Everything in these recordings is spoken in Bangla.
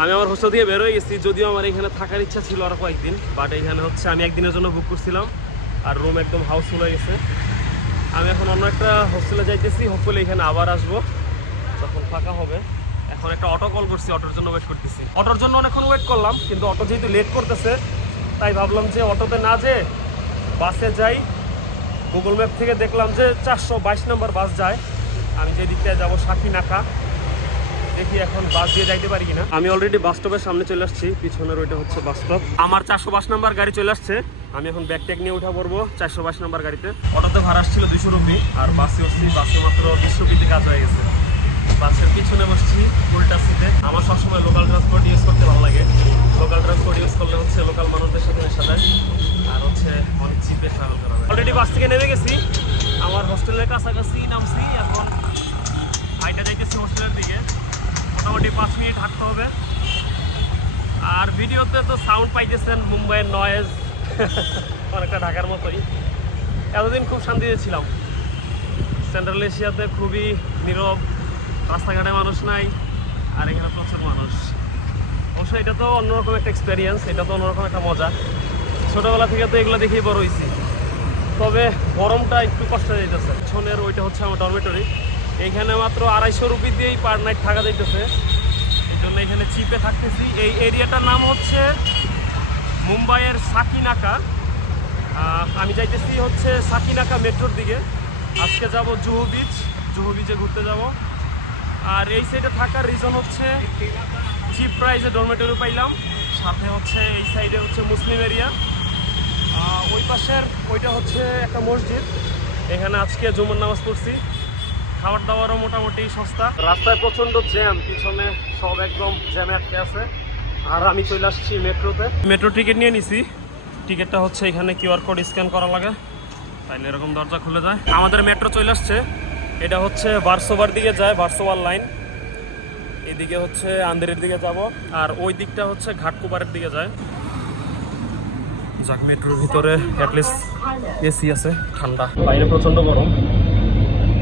আমি আমার হোস্টেল থেকে বের হয়ে গেছি, যদিও আমার এখানে থাকার ইচ্ছা ছিল আর কয়েকদিন বাট এখানে হচ্ছে আমি একদিনের জন্য বুক করছিলাম আর রুম একদম হাউসফুল হয়ে গেছে। আমি এখন অন্য একটা হোস্টেলে যাইতেছি হোপফুলি এখানে আবার আসব, যখন ফাঁকা হবে। এখন একটা অটো কল করছি অটোর জন্য ওয়েট করতেছি। অটোর জন্য অনেকক্ষণ ওয়েট করলাম, কিন্তু অটো যেহেতু লেট করতেছে, তাই ভাবলাম যে অটোতে না যে বাসে যাই। গুগল ম্যাপ থেকে দেখলাম যে চারশো বাইশ নম্বর বাস যায়। আমি যে দিকটায় যাব সাকিনাকা দেখি এখন বাস দিয়ে যাইতে পারি কিনা। আমি অলরেডি বাস স্টপের সামনে চলে আসছি, পিছনের ওইটা হচ্ছে বাস স্টপ আমার চারশো বাইশ নাম্বার গাড়ি চলে আসছে, আমি এখন ব্যাগ ট্যাগ নিয়ে উঠা পড়ব চারশো বাইশ নাম্বার গাড়িতে। অটোতে ভাড়া আসছিল দুশো রুপি, আর বাসে উঠছি বাসে মাত্র বিশ রুপিতে কাজ হয়ে গেছে। বাসের পিছনে বসছি, উল্টা সিটে আমার সবসময় লোকাল ট্রান্সপোর্ট ইউজ করতে ভালো লাগে। লোকাল ট্রান্সপোর্ট ইউজ করলে হচ্ছে লোকাল মানুষদের সাথে মেশা যায়, আর হচ্ছে অনেক চিপে ট্রাভেল করা যায়। অলরেডি বাস থেকে নেমে গেছি, আমার হোস্টেলের কাছাকাছি নামছি, এখন হাইটা যাইতেছি হোস্টেলের দিকে। মোটামুটি পাঁচ মিনিট হাঁটতে হবে। আর ভিডিওতে তো সাউন্ড পাইতেছেন মুম্বাইয়ের নয়েজ অনেকটা ঢাকার মতোই। এতদিন খুব শান্তিতে ছিলাম। সেন্ট্রাল এশিয়াতে খুবই নীরব, রাস্তাঘাটে মানুষ নাই, আর এখানে প্রচুর মানুষ। অবশ্য এটা তো অন্যরকম একটা এক্সপিরিয়েন্স এটা তো অন্যরকম একটা মজা। ছোটোবেলা থেকে তো এগুলো দেখেই বড় হয়েছি। তবে গরমটা একটু কষ্ট যাইতেছে পিছনের ওইটা হচ্ছে আমার ডরমেটরি এইখানে মাত্র আড়াইশো রুপি দিয়েই পার নাইট থাকা যাইতেছে। এই জন্য এখানে চিপে থাকতেছি। এই এরিয়াটার নাম হচ্ছে মুম্বাইয়ের সাকিনাকা। আমি যাইতেছি হচ্ছে সাকিনাকা মেট্রোর দিকে। আজকে যাব জুহু বিচ জুহু বিচে ঘুরতে যাব। আর এই সাইডে থাকার রিজন হচ্ছে চিপ প্রাইসে ডরমেটরি পাইলাম। সাথে হচ্ছে এই সাইডে হচ্ছে মুসলিম এরিয়া ওই পাশের, ওইটা হচ্ছে একটা মসজিদ। এখানে আজকে জুমুর নামাজ পড়ছি। খাবার দাবারও মোটামুটি সস্তা। রাস্তায় প্রচণ্ড জ্যাম পিছনে সব একদম জ্যামে আটকে আছে। আর আমি চলে আসছি মেট্রোতে। মেট্রো টিকিট নিয়ে নিছি। টিকিটটা হচ্ছে এখানে কিউআর কোড স্ক্যান করা লাগে। তাইলে এরকম দরজা খুলে যায়। আমাদের মেট্রো চলে আসছে। এটা হচ্ছে বারসোবার দিকে যায় বারসোবার লাইন। এদিকে হচ্ছে আন্দেরের দিকে যাব। আর ওই দিকটা হচ্ছে ঘাটকুপারের দিকে যায়। যাক মেট্রোর ভিতরে অ্যাটলিস্ট এসি আছে ঠান্ডা। বাইরে প্রচণ্ড গরম।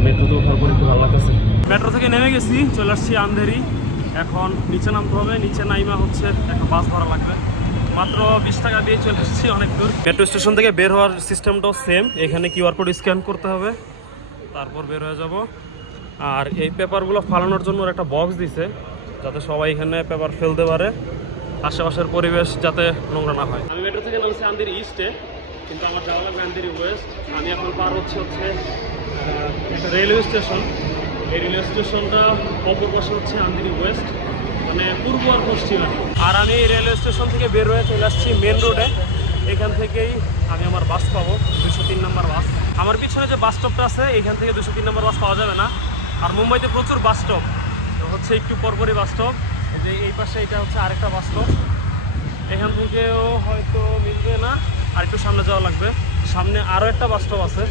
মেট্রো থেকে নেমে গেছি, চলে আসছি আন্ধেরি। এখন নিচে নামতে হবে, নিচে নাইমা হচ্ছে, একটা বাস ধরা লাগবে। মাত্র বিশ টাকা দিয়ে চলে আসছি অনেক দূর। মেট্রো স্টেশন থেকে বের হওয়ার সিস্টেমটাও সেম এখানে কিউআর কোড স্ক্যান করতে হবে, তারপর বের হয়ে যাব। আর এই পেপারগুলো ফালানোর জন্য একটা বক্স দিছে, যাতে সবাই এখানে পেপার ফেলতে পারে, আশেপাশের পরিবেশ যাতে নোংরা না হয়। আমি মেট্রো থেকে নামছি আন্দির ইস্টে কিন্তু আমার যাওয়া লাগবে আন্দিরি ওয়েস্ট আমি এখন পার হচ্ছে হচ্ছে একটা রেলওয়ে স্টেশন এই রেলওয়ে স্টেশনটা অপর পাশে হচ্ছে আন্দিরি ওয়েস্ট মানে পূর্ব আর পশ্চিম আর আমি এই রেলওয়ে স্টেশন থেকে বের হয়ে চলে আসছি মেন রোডে এখান থেকেই আমি আমার বাস পাবো দুশো তিন নম্বর বাস আমার পিছনে যে বাস স্টপটা আছে, এখান থেকে দুশো তিন নম্বর বাস পাওয়া যাবে না। আর মুম্বাইতে প্রচুর বাস স্টপ হচ্ছে একটু পরপরই বাস স্টপ এই যে এই পাশে এটা হচ্ছে আরেকটা বাস স্টপ এখান থেকেও হয়তো মিলবে না। আর একটু সামনে যাওয়া লাগবে। সামনে আরও একটা বাস স্টপ আছে।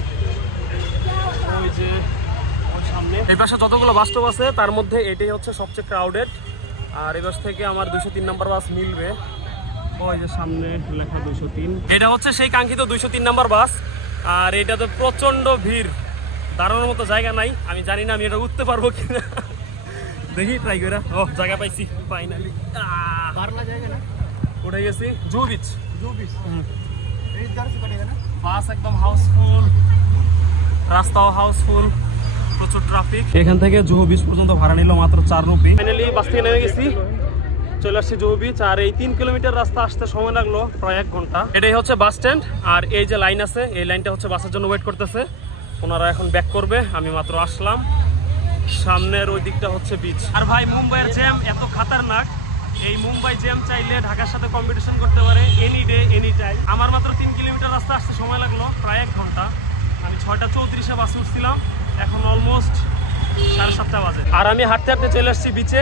ওই যে সামনে। এই পাশে যতগুলো বাস্তব আছে তার মধ্যে এটাই হচ্ছে সবচেয়ে ক্রাউডেড আর এই বাস থেকে আমার দুশো তিন নাম্বার বাস মিলবে। ওই যে সামনে লেখা দুশো তিন। এটা হচ্ছে সেই কাঙ্ক্ষিত দুশো তিন নাম্বার বাস। আর এটাতে প্রচণ্ড ভিড়। দাঁড়ানোর মতো জায়গা নাই। আমি জানি না আমি এটা উঠতে পারব কিনা। দেখি ট্রাই করে ও জায়গা পাইছি। ফাইনালি পারলা জায়গা না? উঠে গেছি। জু বিচ জু বিচ বাস একদম হাউসফুল রাস্তাও হাউসফুল প্রচুর ট্রাফিক এখান থেকে জুহু বিচ পর্যন্ত ভাড়া নিল মাত্র চার রুপি। ফাইনালি বাস থেকে নেমে গেছি। চলে আসছি জুহু বিচ আর এই তিন কিলোমিটার রাস্তা আসতে সময় লাগল প্রায় এক ঘণ্টা। এটাই হচ্ছে বাস স্ট্যান্ড আর এই যে লাইন আছে এই লাইনটা হচ্ছে বাসের জন্য ওয়েট করতেছে। ওনারা এখন ব্যাক করবে আমি মাত্র আসলাম। সামনের ওই দিকটা হচ্ছে বিচ আর ভাই মুম্বাইয়ের জ্যাম এত খাতারনাক। এই মুম্বাই জ্যাম চাইলে ঢাকার সাথে কম্পিটিশন করতে পারে এনি ডে এনি টাইম আমার মাত্র তিন কিলোমিটার রাস্তা আসতে সময় লাগল প্রায় এক ঘণ্টা। আমি ছয়টা চৌত্রিশে বাসে উঠছিলাম, এখন অলমোস্ট সাড়ে সাতটা বাজে। আর আমি হাঁটতে হাঁটতে চলে আসছি বিচে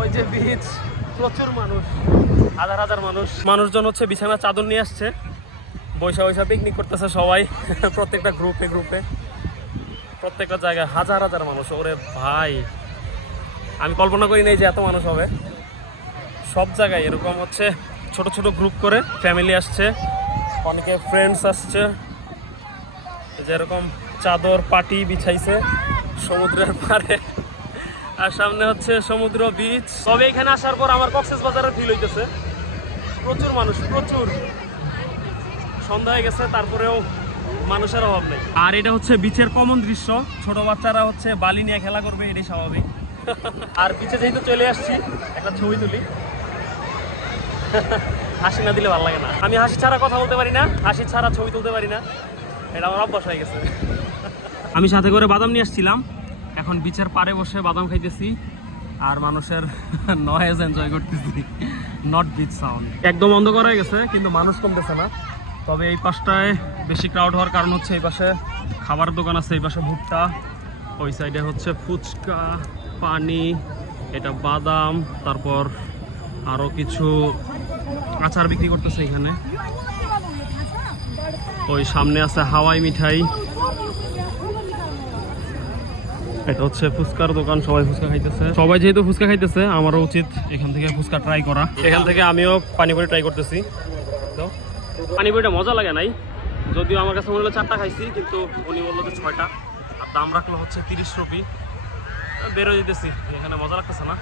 ওই যে বিচ প্রচুর মানুষ, হাজার হাজার মানুষ। মানুষজন হচ্ছে বিছানা চাদর নিয়ে আসছে। বৈশা বৈশা পিকনিক করতেছে সবাই, প্রত্যেকটা গ্রুপে গ্রুপে প্রত্যেকটা জায়গায় হাজার হাজার মানুষ। ওরে ভাই, আমি কল্পনা করি নাই যে এত মানুষ হবে। সব জায়গায় এরকম হচ্ছে, ছোট ছোট গ্রুপ করে ফ্যামিলি আসছে, অনেকে ফ্রেন্ডস আসছে। যেরকম চাদর, পাটি বিছাইছে সমুদ্রের পাড়ে। আর সামনে হচ্ছে সমুদ্র বিচ তবে এখানে আসার পর আমার কক্সেস বাজারের ফিল হইতেছে। প্রচুর মানুষ, প্রচুর। সন্ধ্যা হয়ে গেছে, তারপরেও মানুষের অভাব নেই। আর এটা হচ্ছে বিচের কমন দৃশ্য। ছোট বাচ্চারা হচ্ছে বালি নিয়ে খেলা করবে, এটাই স্বাভাবিক। আর বিচে যেহেতু চলে আসছি, একটা ছবি তুলি। হাসি না দিলে ভালো লাগে না। আমি হাসি ছাড়া কথা বলতে পারি না, হাসি ছাড়া ছবি তুলতে পারি না। আমি সাথে করে বাদাম নিয়ে আসছিলাম। এখন বিচের পাড়ে বসে বাদাম খাইতেছি আর মানুষের নয়েজ এনজয় করতেছি। নট বিচ সাউন্ড একদম অন্ধকার হয়ে গেছে, কিন্তু মানুষ কমতেছে না। তবে এই পাশটায় বেশি ক্রাউড হওয়ার কারণ হচ্ছে এই পাশে খাবারের দোকান আছে, এই পাশে ভুট্টা, ওই সাইডে হচ্ছে ফুচকা, পানি, এটা বাদাম, তারপর আরও কিছু আচার বিক্রি করতেছে এখানে। ওই সামনে আছে হাওয়াই মিঠাই। এটা হচ্ছে ফুচকার দোকান, সবাই ফুচকা খাইতেছে। সবাই যেহেতু ফুচকা খাইতেছে, আমারও উচিত এখান থেকে ফুচকা ট্রাই করা। এখান থেকে আমিও পানিপুরি ট্রাই করতেছি। পানিপুরিটা মজা লাগে নাই? যদিও আমার কাছে মনে হলো চারটা খাইছি, কিন্তু উনি বলল যে ছয়টা। আর দাম রাখল হচ্ছে তিরিশ রুপি। বেরো যেতেছি, এখানে মজা লাগতেছে না?